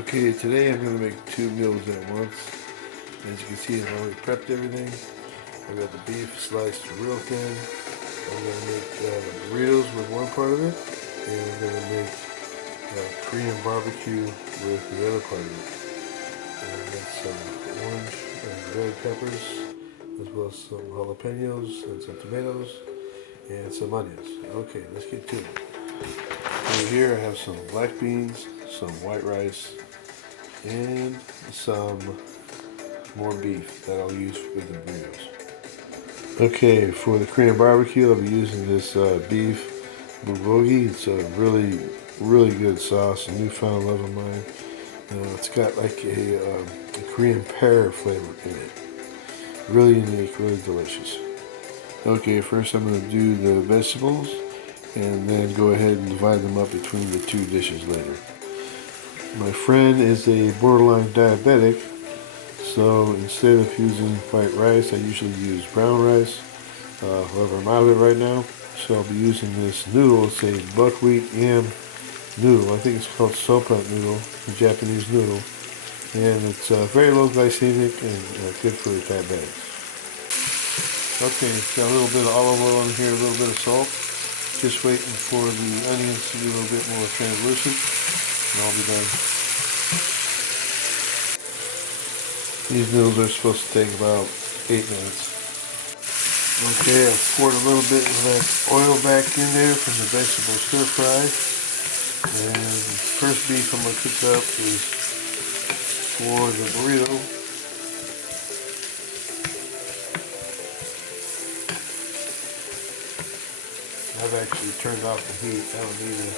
Okay, today I'm going to make two meals at once. As you can see, I've already prepped everything. I've got the beef sliced real thin. I'm going to make burritos with one part of it, and I'm going to make Korean barbecue with the other part of it. And I got some orange and red peppers, as well as some jalapenos and some tomatoes, and some onions. Okay, let's get to it. Over here I have some black beans, some white rice, and some more beef that I'll use with the burritos. Okay, for the Korean barbecue, I'll be using this beef bulgogi. It's a really good sauce, a newfound love of mine. It's got like a Korean pear flavor in it. Really unique, really delicious. Okay, first I'm going to do the vegetables and then go ahead and divide them up between the two dishes later. My friend is a borderline diabetic, so instead of using white rice, I usually use brown rice. However, I'm out of it right now, so I'll be using this noodle. It's a buckwheat yam noodle. I think it's called sopa noodle, a Japanese noodle, and it's very low glycemic and good for diabetics. Okay, got a little bit of olive oil in here, a little bit of salt. Just waiting for the onions to be a little bit more translucent, and I'll be done. These noodles are supposed to take about 8 minutes. Okay, I've poured a little bit of that oil back in there from the vegetable stir fry. And the first beef I'm going to cook up is for the burrito. I've actually turned off the heat. I don't need to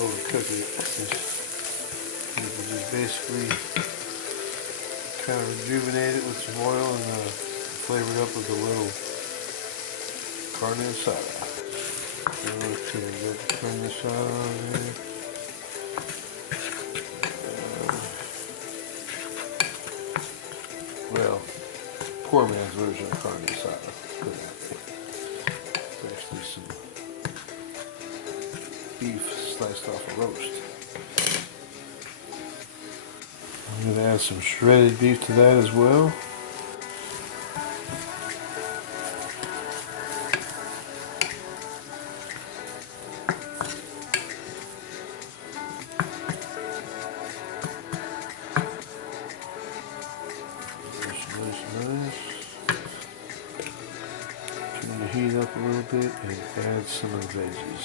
overcook it. You can just basically kind of rejuvenate it with some oil and flavor it up with a little carne asada. Okay, got the carne asada on there. Well, poor man's version of carne asada. Let's put it that way. Especially some beef sliced off a roast. I'm going to add some shredded beef to that as well. Nice. Turn the heat up a little bit and add some of the veggies.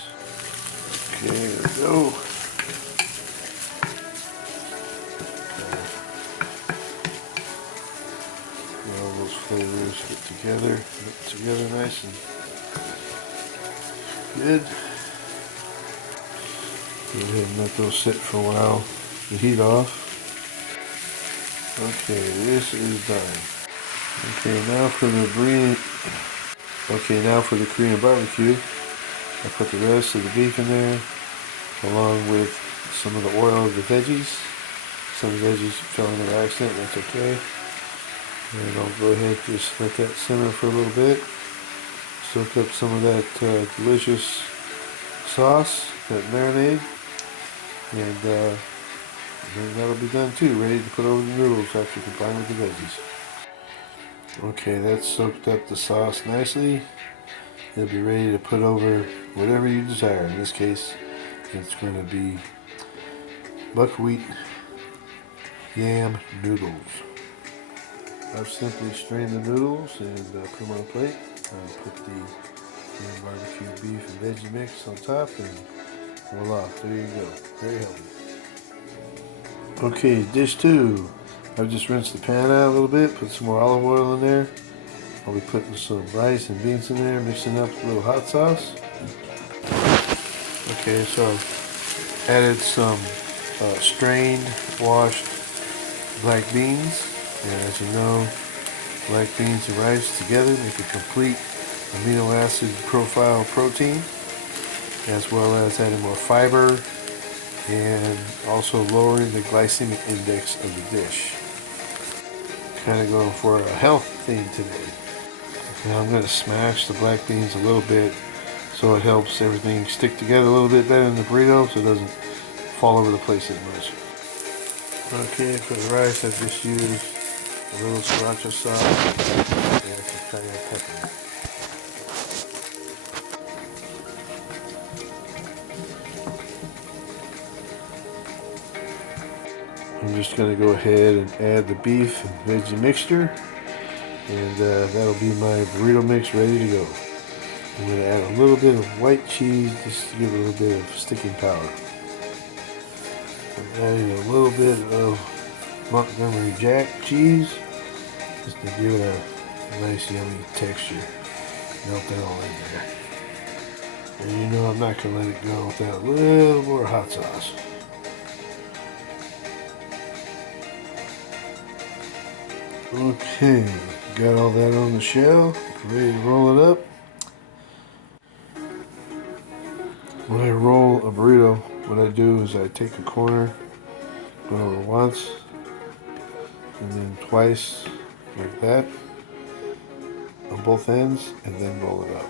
Okay, there we go. All those flavors get together nice and good. Go ahead and let those sit for a while. The heat off. Okay, this is done. Okay, now for the Korean barbecue. I put the rest of the beef in there, along with some of the oil of the veggies. Some of the veggies fell in by accident, that's okay. And I'll go ahead and just let that simmer for a little bit. Soak up some of that delicious sauce, that marinade. And then that'll be done too, ready to put over the noodles after you combine with the veggies. Okay, that's soaked up the sauce nicely. It'll be ready to put over whatever you desire. In this case, it's going to be buckwheat yam noodles. I've simply strained the noodles and put them on a plate. I'll put the barbecue beef and veggie mix on top, and voila, there you go. Very healthy. Okay, dish 2. I've just rinsed the pan out a little bit, put some more olive oil in there. I'll be putting some rice and beans in there, mixing up a little hot sauce. Okay, so I've added some strained, washed black beans. And as you know, black beans and rice together make a complete amino acid profile protein, as well as adding more fiber and also lowering the glycemic index of the dish. Kind of going for a health theme today. Now I'm going to smash the black beans a little bit so it helps everything stick together a little bit better in the burrito so it doesn't fall over the place as much. Okay, for the rice I just used a little sriracha sauce and some cayenne pepper. I'm just going to go ahead and add the beef and veggie mixture, and that'll be my burrito mix ready to go. I'm going to add a little bit of white cheese just to give it a little bit of sticking power. I'm adding a little bit of Montgomery Jack cheese just to give it a nice yummy texture. Melt it all in there. And you know I'm not going to let it go without a little more hot sauce. Okay, got all that on the shell, ready to roll it up. When I roll a burrito, what I do is I take a corner, go over once, and then twice, like that, on both ends, and then roll it up.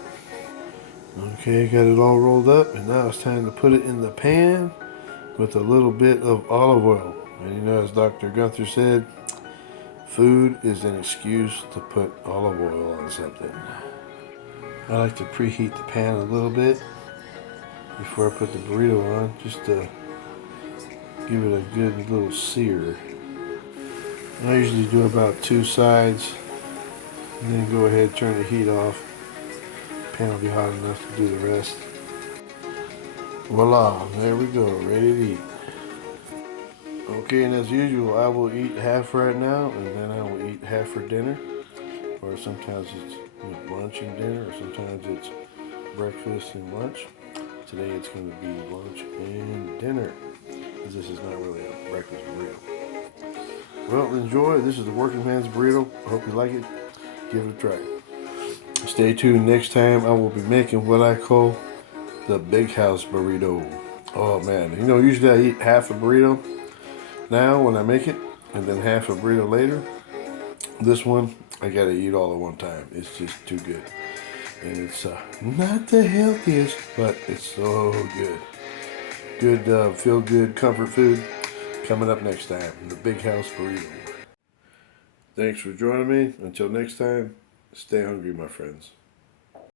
Okay, got it all rolled up, and now it's time to put it in the pan with a little bit of olive oil. And you know, as Dr. Gunther said, food is an excuse to put olive oil on something. I like to preheat the pan a little bit before I put the burrito on, just to give it a good little sear. And I usually do about 2 sides, and then go ahead and turn the heat off. The pan will be hot enough to do the rest. Voila, there we go, ready to eat. Okay, and as usual, I will eat half right now, and then I will eat half for dinner. Or sometimes it's lunch and dinner, or sometimes it's breakfast and lunch. Today it's going to be lunch and dinner, because this is not really a breakfast burrito. Well, enjoy. This is the working man's burrito. I hope you like it. Give it a try. Stay tuned. Next time I will be making what I call the big house burrito. Oh man, you know, usually I eat half a burrito now when I make it, and then half a burrito later. This one, I gotta eat all at one time. It's just too good. And it's not the healthiest, but it's so good. Good, feel good comfort food. Coming up next time, the big house burrito. Thanks for joining me. Until next time, stay hungry, my friends.